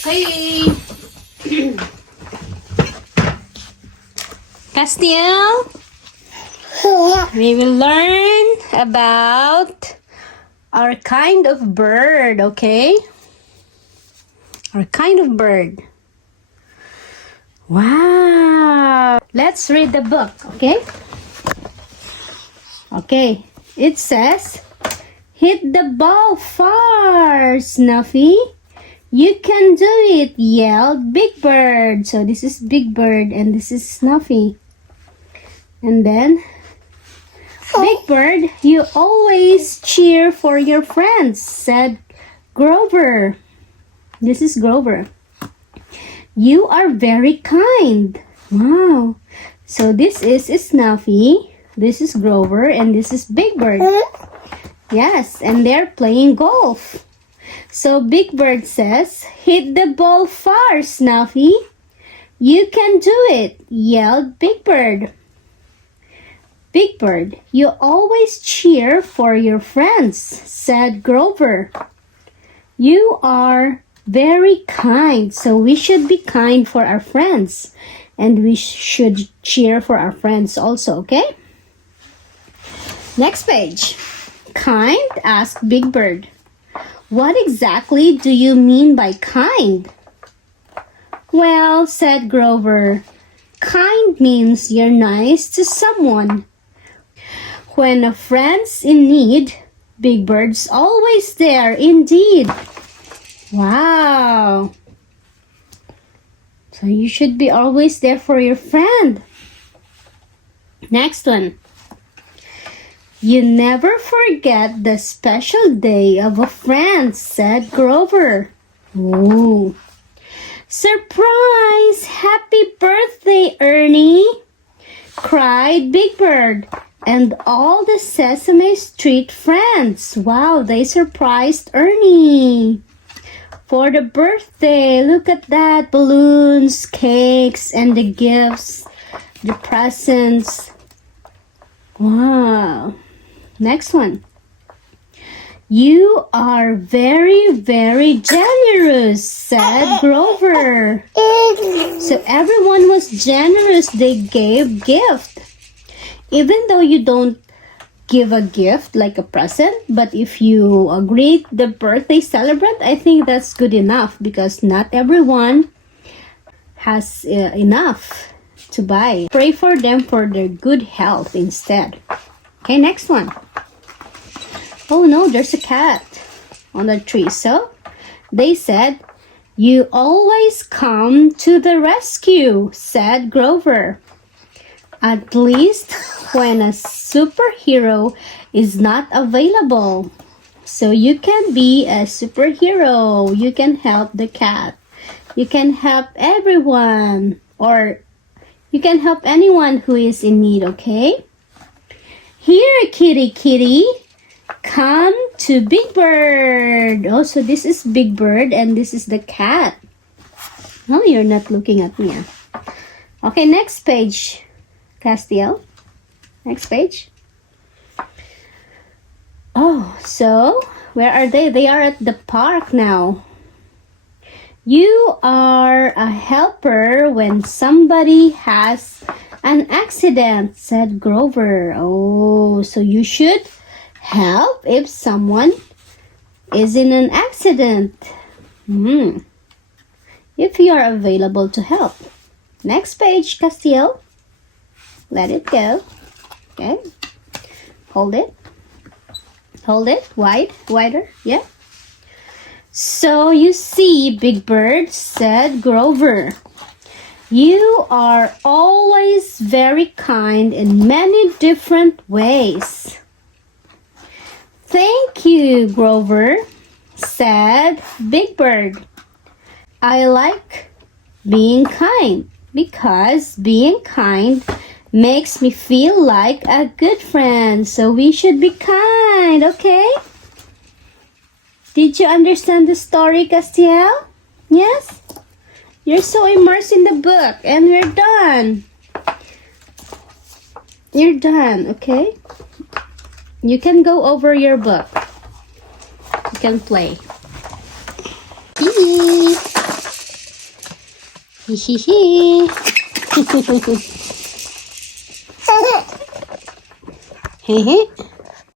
Okay. Castiel, we will learn about our kind of bird, okay? Our kind of bird. Wow. Let's read the book, okay? Okay. It says, hit the ball far, Snuffy. You can do it, yelled Big Bird. So this is Big Bird and this is Snuffy. And then, Big Bird, you always cheer for your friends, said Grover. This is Grover. You are very kind. Wow. So this is Snuffy, this is Grover, and this is Big Bird. Yes, and they're playing golf. So Big Bird says, hit the ball far, Snuffy. You can do it, yelled Big Bird. Big Bird, you always cheer for your friends, said Grover. You are very kind, so we should be kind for our friends. And we should cheer for our friends also, okay? Next page. Kind, asked Big Bird. What exactly do you mean by kind? Well, said Grover, kind means you're nice to someone. When a friend's in need, Big Bird's always there indeed. Wow. So you should be always there for your friend. Next one. You never forget the special day of a friend, said Grover. Ooh. Surprise! Happy birthday, Ernie! Cried Big Bird. And all the Sesame Street friends. Wow, they surprised Ernie. For the birthday, look at that. Balloons, cakes, and the gifts, the presents. Wow. Next one. You are very, very generous, said Grover. So everyone was generous. They gave gift. Even though you don't give a gift like a present, but if you greet the birthday celebrant, I think that's good enough because not everyone has enough to buy. Pray for them for their good health instead. Okay, next one. Oh no, there's a cat on the tree. So they said, you always come to the rescue, said Grover. At least when a superhero is not available. So you can be a superhero. You can help the cat. You can help everyone. Or you can help anyone who is in need, okay? Here, kitty, kitty. Come to Big Bird. Oh, so this is Big Bird and this is the cat. Oh, you're not looking at me. Okay, next page. Castiel. Next page. Oh, so where are they? They are at the park now. You are a helper when somebody has an accident, said Grover. Oh, so you should help if someone is in an accident. If you are available to help. Next page, Castiel. Let it go. Okay. Hold it. Hold it. Wider. Yeah. So you see, Big Bird, said Grover. You are always very kind in many different ways. Thank you, Grover, said Big Bird. I like being kind because being kind makes me feel like a good friend. So we should be kind, okay? Did you understand the story, Castiel? Yes? You're so immersed in the book and we're done. You're done, okay? You can go over your book. You can play. Hee hee. Hee hee.